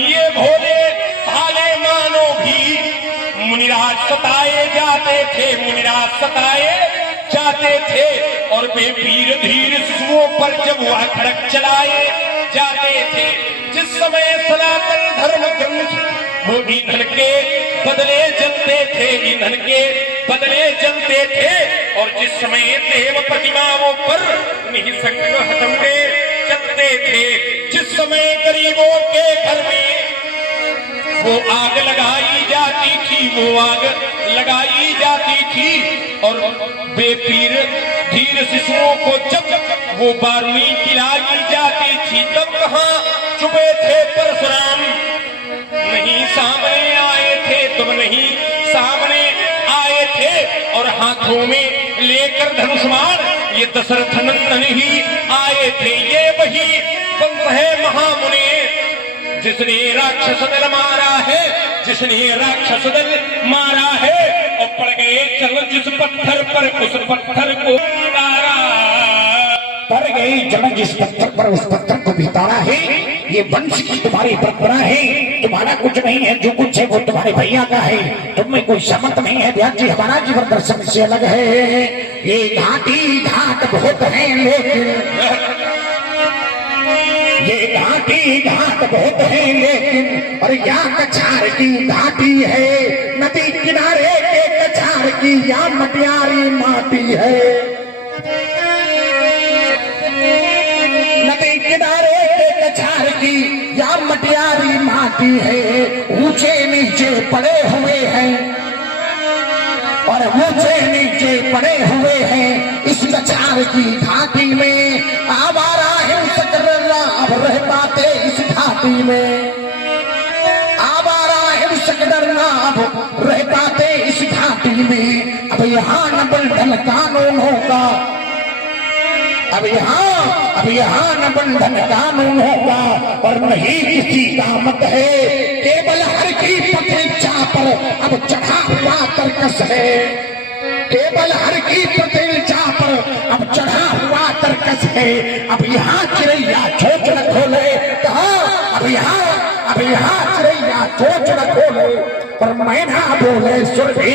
ये भोले भाले मानो भी मुनिराज सताए जाते थे, मुनिराज सताए जाते थे। और वे वीर धीर शिशुओं पर जब वह खड़क चलाए जाते थे, जिस समय सनातन धर्म ग्रंथ वो ईंधन के बदले जलते थे, ईंधन के बदले जलते थे। और जिस समय देव प्रतिमाओं पर निःशंक हथौड़े चलते थे, जिस समय गरीबों के घर में वो आग लगाई जाती थी, वो आग लगाई जाती थी। और बेपीर धीर शिशुओं को जब वो बारूदी खिलाई जाती थी, तब कहाँ छुपे थे परशुराम, नहीं सामने आए थे, तुम नहीं सामने आए थे। और हाथों में लेकर धनुष्मान ये दशरथ नंदन ही आए थे। ये वही वंश है महामुनि जिसने राक्षस दल मारा है, जिसने राक्षस दल मारा है। और पड़ गए चल जिस पत्थर पर, उस पत्थर को तारा, पड़ गई जब जिस पत्थर पर, उस पत्थर को भी तारा है। ये वंश की तुम्हारी परंपरा है, तुम्हारा कुछ नहीं है, जो कुछ है वो तुम्हारे भैया का है, तुम में कोई संबंध नहीं है। व्यास जी हमारा जीवन दर्शन से अलग है। ये घाटी घाट बहुत है, लेकिन ये घाटी घाट बहुत है, लेकिन और यहाँ कछार की घाटी है, नदी किनारे के कछार की यहाँ मटियारी माटी है। नदी किनारे के कछार की यहाँ मटियारी माटी है। ऊंचे नीचे पड़े हुए हैं और ऊंचे नीचे पड़े हुए हैं इस कछार की घाटी में। आवारा हिंसक अब रह पाते इस घाटी में, आवारा हिंसक डरना अब रह पाते इस घाटी में। अब यहाँ न बंधन कानूनों का, अब यहाँ न बंधन कानूनों का और नहीं किसी का मत है। केवल हर की प्रतिष्ठा पर अब चढ़ा हुआ तर्कस है, केवल हर की प्रतिष्ठा पर अब चढ़ा हुआ तर्कस है। अब यहाँ चिड़ैया चोच न खोले, कहा अब यहाँ चिड़ैया चोच न खोले पर मैना बोले सुर भी।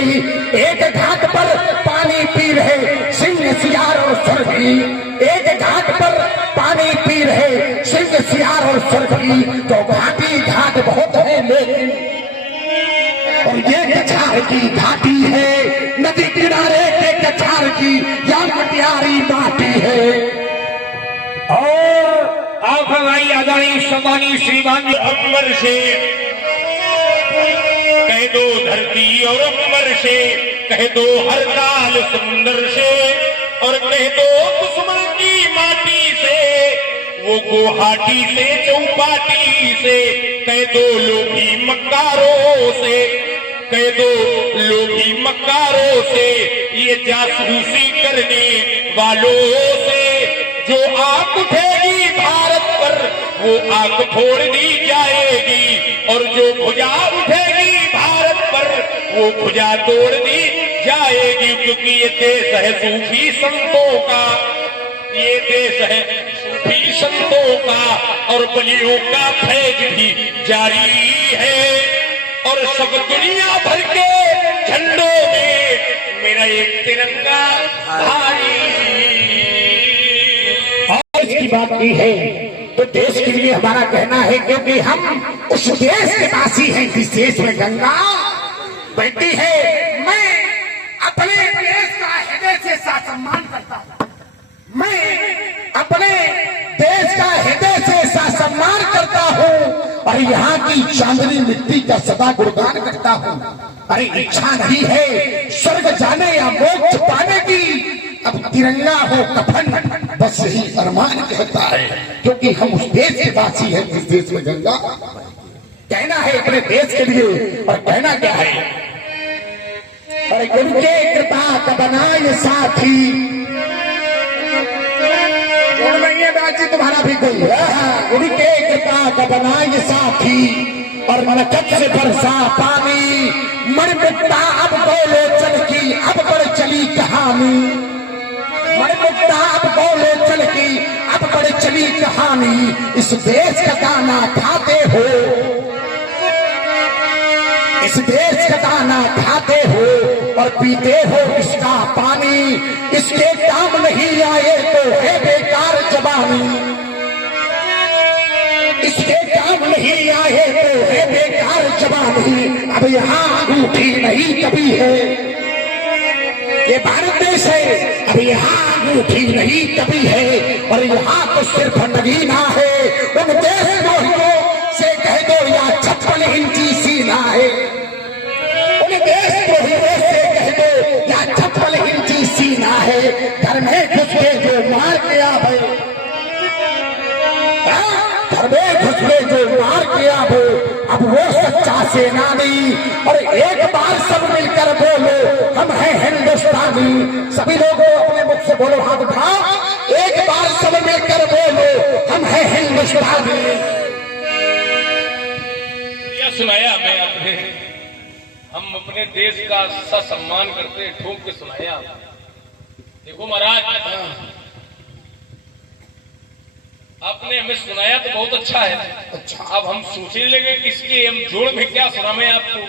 एक घाट पर पानी पी रहे सिंह सियार और सुर भी, एक घाट पर पानी पी रहे सिंह सियार और सुर भी। तो घाटी घाट बहुत है, लेकिन और ये कछार की घाटी है, नदी किनारे के कछार की या मटियारी माटी है। और आप हमारी आदरणीय सम्मानी श्रीमान अकबर से कह दो, धरती और अकबर से कह दो, हर काल समुंदर से और कह दो दुश्मन की माटी से, वो गुवाहाटी से चौपाटी से कह दो, लोभी मक्कारों से कह दो, लोभी मक्कारों से, ये जासूसी करने वालों से। जो आंख उठेगी भारत पर वो आंख फोड़ दी जाएगी, और जो भुजा उठेगी भारत पर वो भुजा तोड़ दी जाएगी। क्योंकि ये देश है सूफी संतों का, ये देश है सूफी संतों का, और बलियों का फैज भी जारी है। और सब दुनिया भर के झंडों में मेरा एक तिरंगा भारी। और इसकी बात की है तो देश के लिए हमारा कहना है, क्योंकि हम उस देश के वासी हैं जिस देश में गंगा बहती है। मैं अपने देश का हृदय से सम्मान करता हूँ, मैं अपने देश का हृदय से सम्मान करता हूँ और यहाँ की चांदनी मिट्टी का सदा गुणगान करता हूँ। अरे इच्छा नहीं है स्वर्ग जाने या मोक्ष पाने की, अब तिरंगा हो कफन बस यही अरमान कहता है, क्योंकि हम उस देश के वासी हैं जिस देश में गंगा। कहना है अपने देश के लिए, और कहना क्या है, अरे गुरु के कृपा का बनाए साथी, जोड़ नहीं है बाजी तुम्हारा भी कोई, गुरु के कृपा का बनाए साथी और मलकत से बरसा पानी, मर मिटता अब बोले चल की अब बढ़ चली कहानी, मर मिटता अब बोले चल की अब बढ़ चली कहानी। इस देश का गाना गाते हो इस देश का दाना खाते हो और पीते हो इसका पानी, इसके काम नहीं आए तो है बेकार जवानी, इसके काम नहीं आए तो है बेकार जवानी। अब यहाँ अंगूठी नहीं कभी है, ये भारत देश है, अब यहाँ अंगूठी नहीं कभी है, और यहाँ तो सिर्फ नगीना है। उन देशद्रोहियों से कह दो या 56 इंची सीना है, उन देशद्रोहियों से कह दो या 56 इंची सीना है। घर में घुस के जो मार के आवे, घर में घुस के जो मार के आवे, अब वो सच्चा सेनानी। और एक बार सब मिलकर बोलो हम हैं हिंदुस्तानी। सभी लोगों अपने मुख से बोलो, हाथ उठाओ, एक बार सब मिलकर बोलो हम हैं हिंदुस्तानी। सुनाया मैं अपने, हम अपने देश का सम्मान करते ठोक के सुनाया। देखो महाराज, आपने हमें सुनाया तो बहुत अच्छा है। अच्छा, अब हम सोचने लगे कि इसके हम जोड़ में क्या सुना मैं आपको।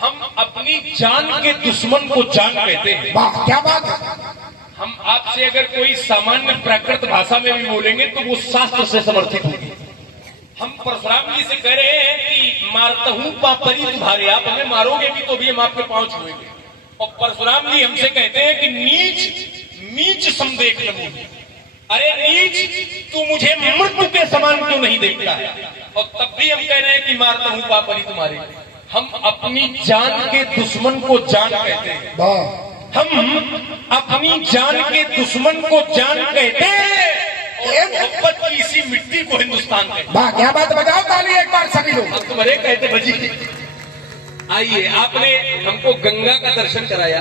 हम अपनी जान के दुश्मन को जान कहते हैं। वाह, क्या बात है। हम आपसे अगर कोई सामान्य प्राकृत भाषा में भी बोलेंगे तो वो शास्त्र से समर्थित होगी। हम परशुराम जी से कह रहे हैं कि मारता हूं पापरी तुम्हारे, आप हमें मारोगे भी तो भी हम आपके पांव छुएंगे। और परशुराम जी हमसे कहते हैं कि नीच नीच सम देख लो। अरे नीच, तू मुझे मृत्यु के समान क्यों नहीं देखता है? और तब भी हम कह रहे हैं कि मारता हूं पापरी तुम्हारे। हम अपनी जान के दुश्मन को जान कहते हैं। हम अपनी जान के दुश्मन को जान कहते हैं और मोहब्बत की इसी मिट्टी को हिंदुस्तान कहते हैं। वाह, क्या बात, बजाओ ताली एक बार सभी लोग। अब तुम्हारे कहते बजी। आइए, आपने हमको गंगा का दर्शन कराया,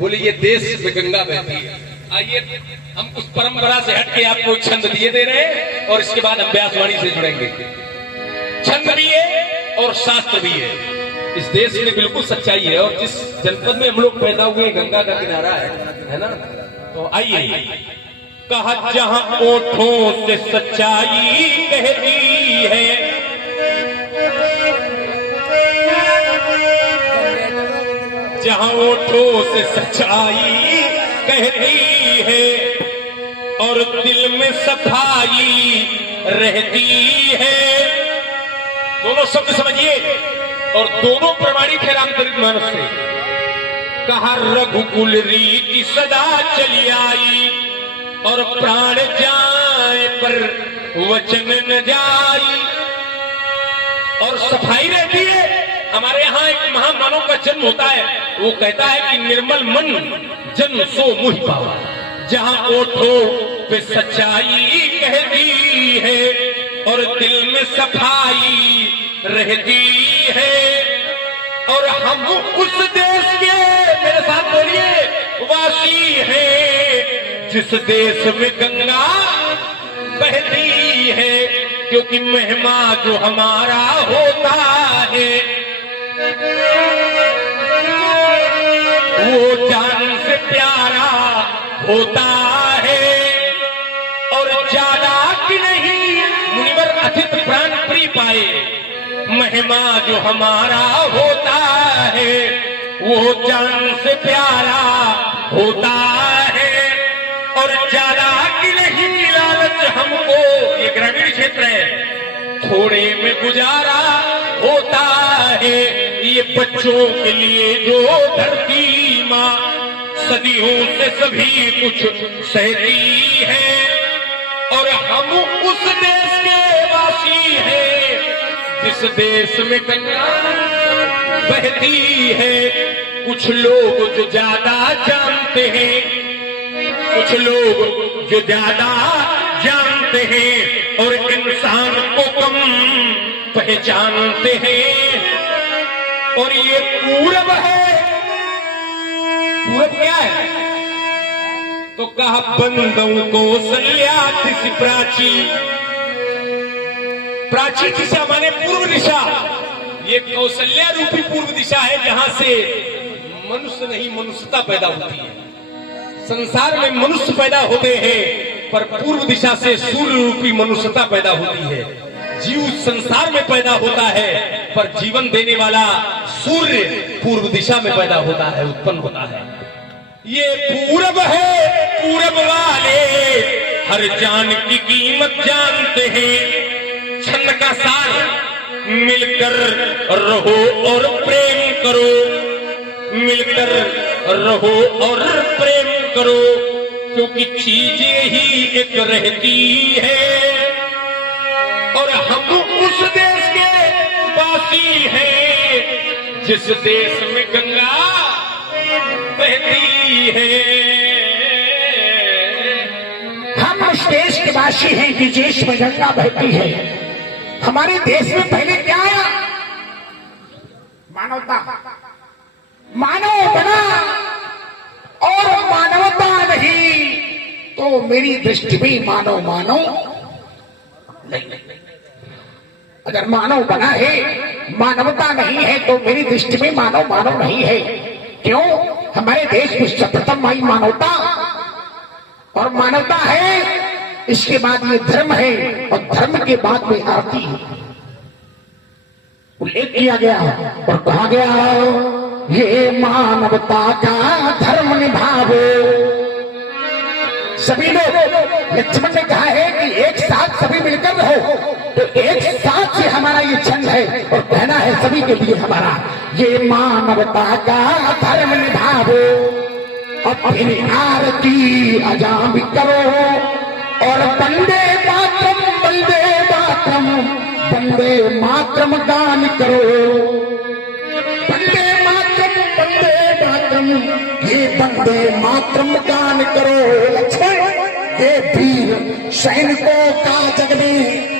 बोले ये देश में गंगा बहती है। आइए हम उस परंपरा से हटके आपको छंद दिए दे रहे हैं और इसके बाद हम व्यासवाणी से जुड़ेंगे। छंद भी है और शास्त्र भी है। इस देश में बिल्कुल सच्चाई है और जिस जनपद में हम लोग पैदा हुए गंगा का किनारा है ना। तो आइए, कहा जहां ओठों से सच्चाई कहती है, जहां ओठों से सच्चाई कहती है और दिल में सफाई रहती है। दोनों शब्द समझिए और दोनों प्रमाणिक है रामचरित मानस से। कहा रघुकुल रीति सदा चली आई और प्राण जाए पर वचन न जाई। और सफाई रहती है। हमारे यहाँ एक महामानव का जन्म होता है, वो कहता है कि निर्मल मन जन सो मुहि पावा। जहाँ ओठों पे सच्चाई कहती है और दिल में सफाई रहती है। और हम उस देश के, मेरे साथ बोलिए, वासी हैं जिस देश में गंगा बहती है। क्योंकि महिमा जो हमारा होता है वो जान से प्यारा होता है। और ज्यादा कि नहीं मुनिवर अधिक प्राण प्रिय पाए। महिमा जो हमारा होता है वो जान से प्यारा होता है। और ज्यादा कि नहीं लालच हमको, ये ग्रामीण क्षेत्र है, थोड़े में गुजारा होता है। ये बच्चों के लिए जो धरती माँ सदियों से सभी कुछ सहती है। और हम उस देश के वासी हैं जिस देश में गंगा बहती है। कुछ लोग जो ज्यादा जानते हैं, कुछ लोग जो ज्यादा जानते हैं और इंसान को कम पहचानते हैं। और ये पूरब है। पूरब क्या है? तो कहा बंदों को सल्यातिस प्राची। प्राची दिशा माने पूर्व दिशा। ये कौशल्या रूपी पूर्व दिशा है जहां से मनुष्य नहीं मनुष्यता पैदा होती है। संसार में मनुष्य पैदा होते हैं पर पूर्व दिशा से सूर्य रूपी मनुष्यता पैदा होती है। जीव संसार में पैदा होता है पर जीवन देने वाला सूर्य पूर्व दिशा में पैदा होता है, उत्पन्न होता है। ये पूरब है, पूरब वाले हर जान की कीमत जानते हैं। छंद का सार मिलकर रहो और प्रेम करो, मिलकर रहो और प्रेम करो, क्योंकि चीजें ही एक रहती है और हम उस देश के वासी हैं जिस देश में गंगा बहती है। हम उस देश के वासी हैं कि देश में गंगा बहती है। हमारे देश में पहले क्या आया? मानवता। मानव बना और मानवता नहीं तो मेरी दृष्टि में मानव मानव नहीं। अगर मानव बना है, मानवता नहीं है तो मेरी दृष्टि में मानव मानव नहीं है। क्यों? हमारे देश में सर्वप्रथम आई मानवता और मानवता है, इसके बाद ये धर्म है और धर्म के बाद में आरती है। उल्लेख किया गया और कहा गया ये मानवता का धर्म निभाओ। सभी लोग, लक्ष्मण ने कहा है कि एक साथ सभी मिलकर रहो, तो एक साथ से हमारा ये छंद है और कहना है सभी के लिए हमारा, ये मानवता का धर्म निभाओ। और फिर आरती अजाम करो और वंदे मातरम, वंदे मातरम, वंदे मातरम गान करो। वंदे मातरम, वंदे मातरम, ये वंदे मातरम गान करो। लक्ष्मण, ये वीर सैनिकों का जग में,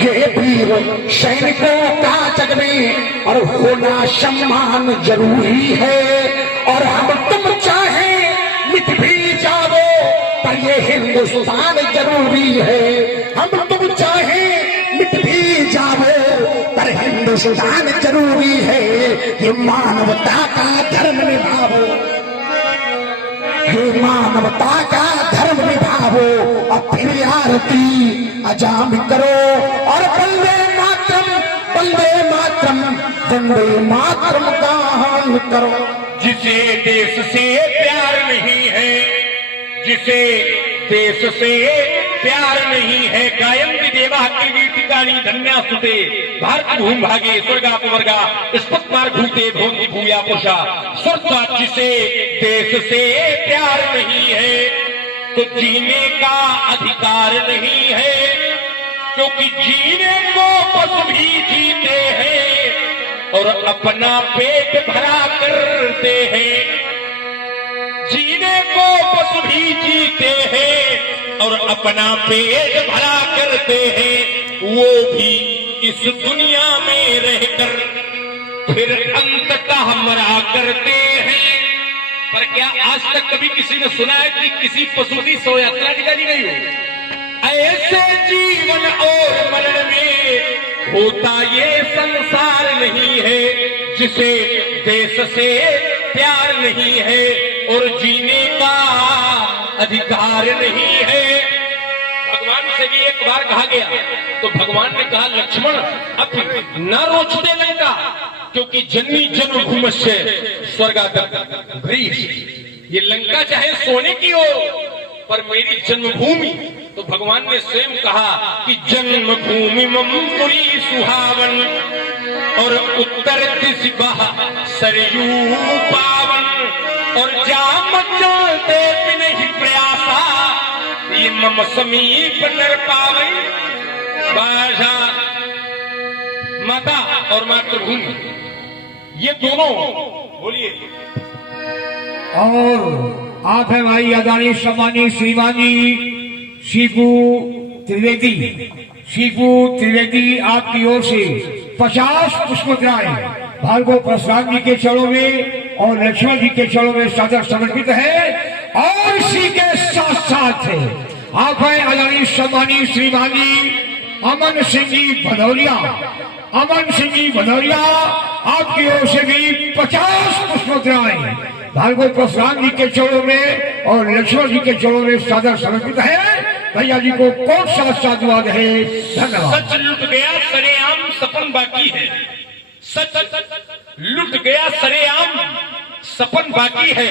ये वीर सैनिकों का जग में और होना सम्मान जरूरी है। और हम तुम चाहे मिट भी जाओ पर ये हिंदुस्तान जरूरी है। हम तुम चाहे मिट भी जाओ पर हिंदुस्तान जरूरी है। ये मानवता का धर्म निभाओ, ये मानवता का धर्म निभाओ। और फिर आरती अजाम करो और वंदे मातरम, वंदे मातरम, वंदे मातरम गान करो। जिसे देश से प्यार नहीं है, जिसे देश से प्यार नहीं है, गायन्ति देवा कीर्तिकानि धन्या सुते भारत भूम भागे स्वर्गापवर्गा स्पत्मार भूते भवन्ति भूया पुषा स्वर्गात्। जिसे देश से प्यार नहीं है तो जीने का अधिकार नहीं है, क्योंकि जीने को बस भी जीते हैं और अपना पेट भरा करते हैं। जीने को बस भी जीते हैं और अपना पेट भरा करते हैं, वो भी इस दुनिया में रहकर फिर अंततः मरा करते हैं। पर क्या आज तक कभी किसी ने सुना है कि किसी पशु की शव यात्रा निकाली गई हो? ऐसे जीवन और मरण में होता ये संसार नहीं है, जिसे देश से प्यार नहीं है और जीने का अधिकार नहीं है। भगवान से भी एक बार कहा गया तो भगवान ने कहा, लक्ष्मण अब न रोचते लंका, क्योंकि जन्मी जन्मभूमस्य स्वर्गादप ग्रीस। ये लंका चाहे सोने की हो पर मेरी जन्मभूमि। तो भगवान ने स्वयं कहा कि जन्मभूमि मम पुरी सुहावन और उत्तर दिश बह सरयू पावन और जाम चलते बिन ही प्रयासा ये मम समीप नर पावन। भाषा माता और मातृभूमि ये दोनों बोलिए। और आप है भाई आदरणीय सम्मानीय श्रीमान जी शिबू त्रिवेदी, शिबू त्रिवेदी आपकी ओर से 50 पुष्पग्राही भार्गव परशुराम जी के चरणों में और लक्ष्मण जी के चरणों में सादर समर्पित है। और इसी के साथ साथ आप है आदरणीय सम्मानीय श्रीमान जी अमन सिंह जी भदौरिया, अमन सिंह जी भदौरिया आपकी ओर से भी 50 पुष्पग्राही भार्गव परशुराम जी के चरणों में और लक्ष्मण जी के चरणों में सादर समर्पित है। भैया जी को कौन सा साधुवाद है। धन्यवाद। सच लुट गया सरेआम सपन बाकी है, सच लुट गया सरेआम सपन बाकी है,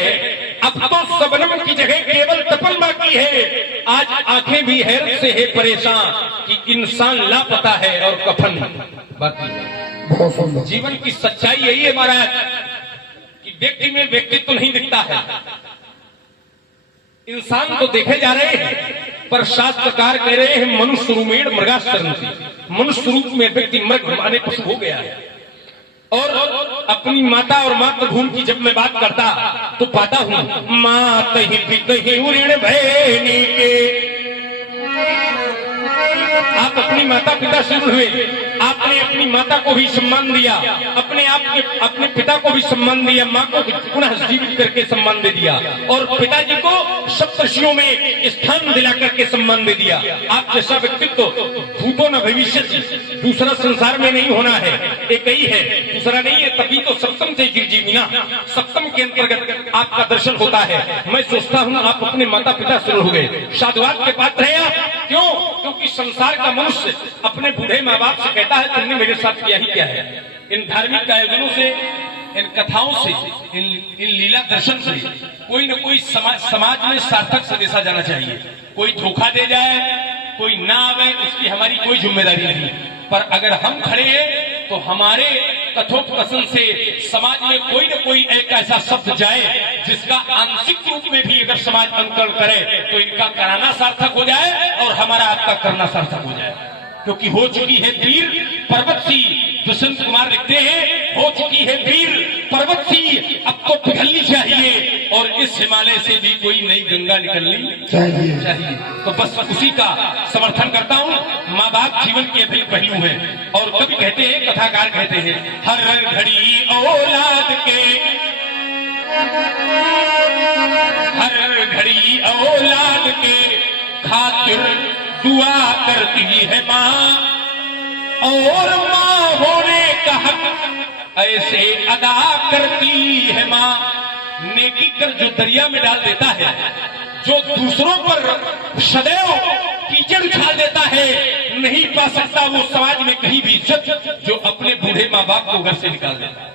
अब तो सबनम की जगह केवल तपन बाकी है। आज आंखें भी हैरत से है परेशान कि इंसान लापता है और कफन बाकी है। बहुत सुंदर। जीवन की सच्चाई यही है महाराज कि व्यक्ति में व्यक्तित्व नहीं दिखता है। इंसान तो देखे जा रहे हैं पर शास्त्रकार कह रहे हैं मनुष्य रूपेण मृगाश्चरन्ति, मनुष्य रूप में व्यक्ति मृग माने पशु हो गया है। और अपनी माता और मातृभूमि की जब मैं बात करता तो पाता हूं मात ही पित ही ऋण भैनी के। आप अपनी माता पिता से ऋण हुए, आपने अपनी माता को भी सम्मान दिया, अपने पिता को भी सम्मान दिया, माँ को पुनः जीवित करके सम्मान दे दिया और पिताजी को सप्तर्षियों में स्थान दिला करके सम्मान दे दिया। आप जैसा व्यक्तित्व भूतो न भविष्य, दूसरा संसार में नहीं होना है, एक ही है, दूसरा नहीं है। तभी तो सप्तम से जीविना, सप्तम के अंतर्गत आपका दर्शन होता है। मैं सोचता हूँ आप अपने माता पिता से ऋण हो गए, साधुवाद के पात्र हैं आप। क्यों? क्योंकि संसार का मनुष्य अपने बूढ़े माँ बाप से कहता है तुमने मेरे साथ किया ही क्या है। इन धार्मिक आयोजनों से, इन कथाओं से, इन लीला दर्शन से कोई न कोई समाज में सार्थक संदेशा जाना चाहिए। कोई धोखा दे जाए, कोई ना आवे, उसकी हमारी कोई जिम्मेदारी नहीं। पर अगर हम खड़े हैं तो हमारे कथोपकथन से समाज में कोई न कोई एक ऐसा शब्द जाए जिसका आंशिक रूप में भी अगर समाज अनुकरण करे तो इनका कराना सार्थक हो जाए और हमारा आपका करना सार्थक हो जाए। क्योंकि हो चुकी है तीर पर्वत सी, दुष्यंत कुमार लिखते हैं हो चुकी है तीर पर्वत सी, अब तो पिघलनी चाहिए और इस हिमालय से भी कोई नई गंगा निकलनी चाहिए। तो बस उसी का समर्थन करता हूँ। माँ बाप जीवन के अभिन्न पहलू हैं और कभी कहते हैं, कथाकार कहते हैं, हर घड़ी औलाद के, हर घड़ी औलाद के खातिर दुआ करती है माँ और माँ होने का हक ऐसे अदा करती है माँ। नेकी कर जो दरिया में डाल देता है, जो दूसरों पर सदैव कीचड़ उछाल देता है, नहीं पा सकता वो समाज में कहीं भी इज्जत जो अपने बूढ़े माँ बाप को घर से निकाल देता है।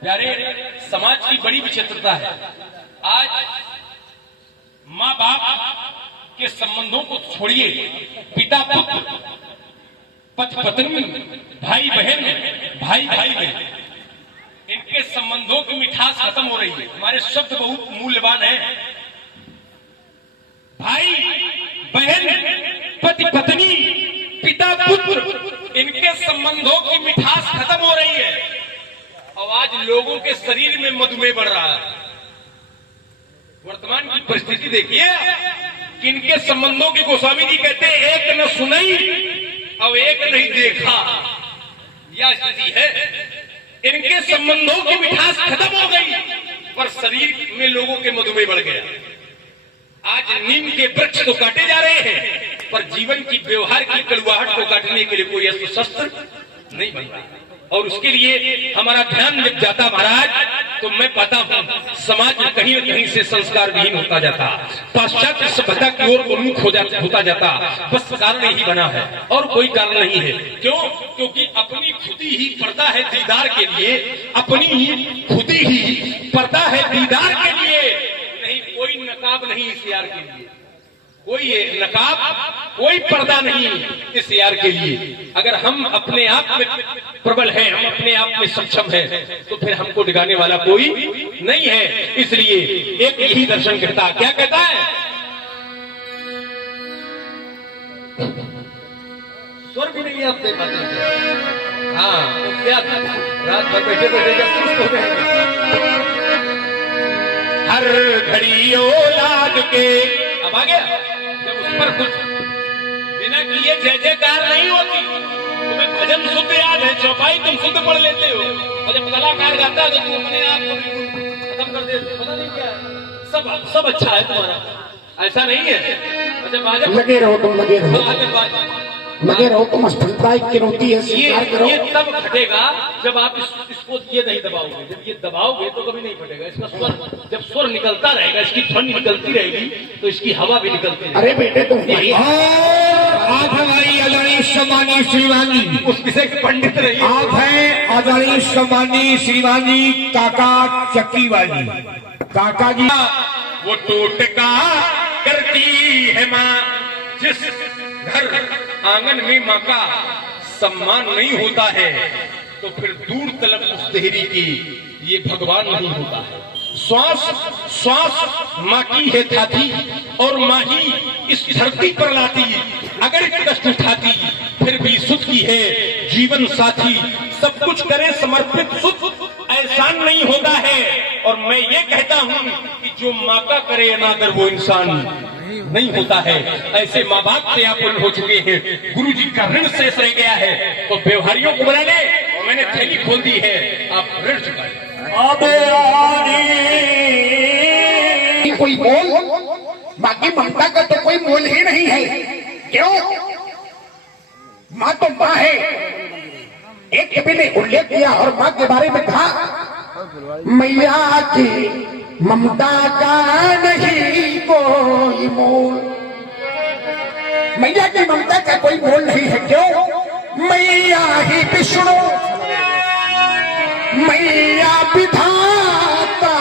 प्यारे, समाज की बड़ी विचित्रता है। आज माँ बाप के संबंधों को छोड़िए, पिता पुत्र, पति पत्नी, भाई बहन, भाई भाई में, इनके संबंधों की मिठास खत्म हो रही है। हमारे शब्द बहुत मूल्यवान है। भाई बहन, पति पत्नी, पिता पुत्र, इनके संबंधों की मिठास खत्म हो रही है। और आज लोगों के शरीर में मधुमेह बढ़ रहा है। वर्तमान की परिस्थिति देखिए कि इनके संबंधों की गोस्वामी जी कहते हैं एक न सुनई और एक नहीं देखा, यह स्थिति है। इनके संबंधों की मिठास खत्म हो गई पर शरीर में लोगों के मधुमेह बढ़ गया। आज नीम के वृक्ष तो काटे जा रहे हैं पर जीवन की व्यवहार की कड़वाहट को काटने के लिए कोई अस्त्र शस्त्र नहीं बन रहा। और उसके लिए हमारा ध्यान जब जाता महाराज तो मैं पाता हूँ समाज कहीं न कहीं से संस्कार विहीन होता जाता, पाश्चात्य सभ्यता की ओर उन्मुख होता जाता। बस कारण यही बना है और कोई कारण नहीं है। क्यों? क्योंकि अपनी खुदी ही पर्दा है दीदार के लिए, अपनी ही खुदी ही पर्दा है दीदार के लिए, नहीं कोई नकाब नहीं इस यार के लिए, कोई नकाब, कोई पर्दा नहीं इस यार के लिए। अगर हम अपने आप में प्रबल हैं, हम अपने आप में सक्षम हैं, तो फिर हमको डिगाने वाला कोई नहीं है। इसलिए एक यही दर्शन कहता, क्या कहता है? स्वर भी नहीं आप दे पाते। हाँ तो क्या रात भर बैठे बैठे हर घड़ी औलाद के, अब आ गया जब उस पर कुछ बिना किए जय जयकार नहीं होती। तुम्हें भजन शुद्ध याद है, चौपाई तुम शुद्ध पढ़ लेते हो और जब कलाकार गाता है तो तुम अपने आप को खत्म कर देते हो। पता नहीं क्या सब अच्छा है तुम्हारा, ऐसा नहीं है। जब लगे रहो, तुम लगे रहो, लगे रहो तुम अस्पताल किरोती है स्वीकार करो। ये तब फटेगा जब आप इसको ये नहीं दबाओगे। जब ये दबाओगे तो कभी नहीं फटेगा। इसका स्वर जब स्वर निकलता रहेगा, इसकी ध्वनि निकलती रहेगी तो इसकी हवा भी निकलती रहेगी। अरे बेटे तुम आप हमारी आदरणीय सम्मानीय श्रीमान जी, उस विषय के पंडित रहिए। आप हैं आदरणीय सम्मानीय श्रीमान जी काका चक्की वाली। काका जी वो टोटका करती है माँ, जिस घर आंगन में माँ का सम्मान नहीं होता है तो फिर दूर तलक उस देहरी की ये भगवान नहीं होता है। श्वास श्वास माँ की है थाती और माँ ही इस धरती पर लाती। अगर कष्ट उठाती फिर भी सुध की है जीवन साथी। सब कुछ करे समर्पित सुध एहसान नहीं होता है। और मैं ये कहता हूँ कि जो माँ का करे अनादर वो इंसान नहीं होता है। ऐसे माँ बाप से आप हो चुके हैं, गुरु जी का ऋण शेष रह गया है तो व्यवहारियों को बुला ले। और मैंने थैली खोल दी है, आप ऋण चुकाए। कोई मोल, बाकी ममता का तो कोई मोल ही नहीं है। क्यों? माँ तो माँ है। एक कवि ने उल्लेख किया और माँ के बारे में कहा, मैया की ममता का नहीं कोई मोल। मैया की ममता का कोई मोल नहीं है। क्यों? मैया ही विष्णु, मैया विधाता,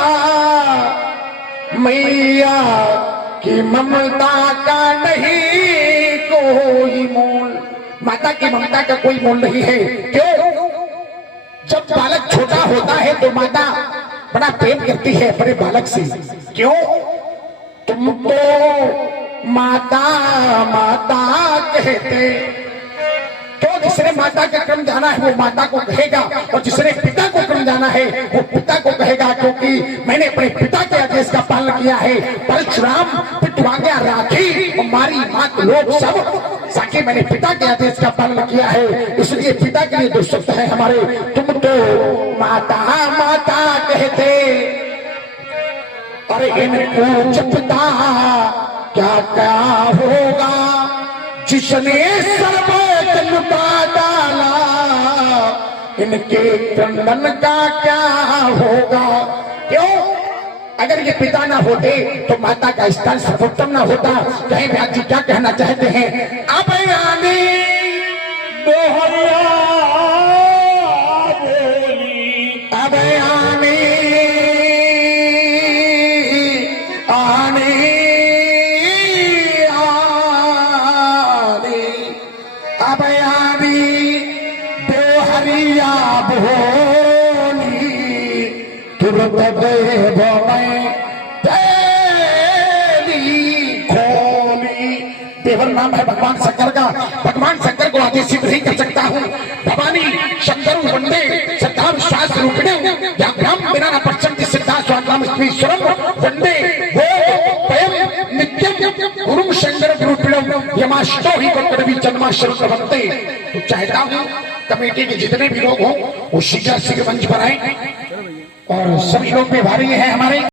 मैया की ममता का नहीं कोई मोल। माता की ममता का कोई मोल नहीं है। क्यों? जब बालक छोटा होता है तो माता बड़ा प्रेम करती है अपने बालक से। क्यों? तुम तो माता माता कहते। तो जिसने माता का क्रम जाना है वो माता को कहेगा और जिसने पिता को क्रम जाना है वो पिता को कहेगा। क्योंकि मैंने अपने पिता के आदेश का पालन किया है। परशुराम पिटवा गया राखी और मारी मात लोग सब, साके मैंने पिता के आदेश का पालन किया है। इसलिए पिता के लिए दो शब्द है हमारे, तुम तो माता माता कहते। अरे इनको जपता क्या क्या होगा जिसने सर्वत लुटा डाला, इनके क्रंदन का क्या होगा। क्यों? अगर ये पिता ना होते तो माता का स्थान सर्वोत्तम ना होता। कहीं व्यास जी क्या कहना चाहते हैं? अब आने दोहरिया बोली, अब आने आने आने, अब आने दोहरिया बोली, तुरंत देव देवर नाम है भगवान शंकर का। भगवान शंकर को आदेश सिद्ध नहीं कर सकता हूँ। भवानी शंकर वंदे श्रद्धा विश्वास रूपिणे व्याघ्राम बिना पश्चिम सिद्धा स्वाम ईश्वरम वंदे वो नित्यम गुरु शंकर रूपिणम यमाष्टो ही कभी जन्माश्रम बनते। तो चाहता हूँ कमेटी के जितने भी लोग हों वो शीघ्र शीघ्र मंच पर आए और सभी लोग व्यवहारी हैं हमारे।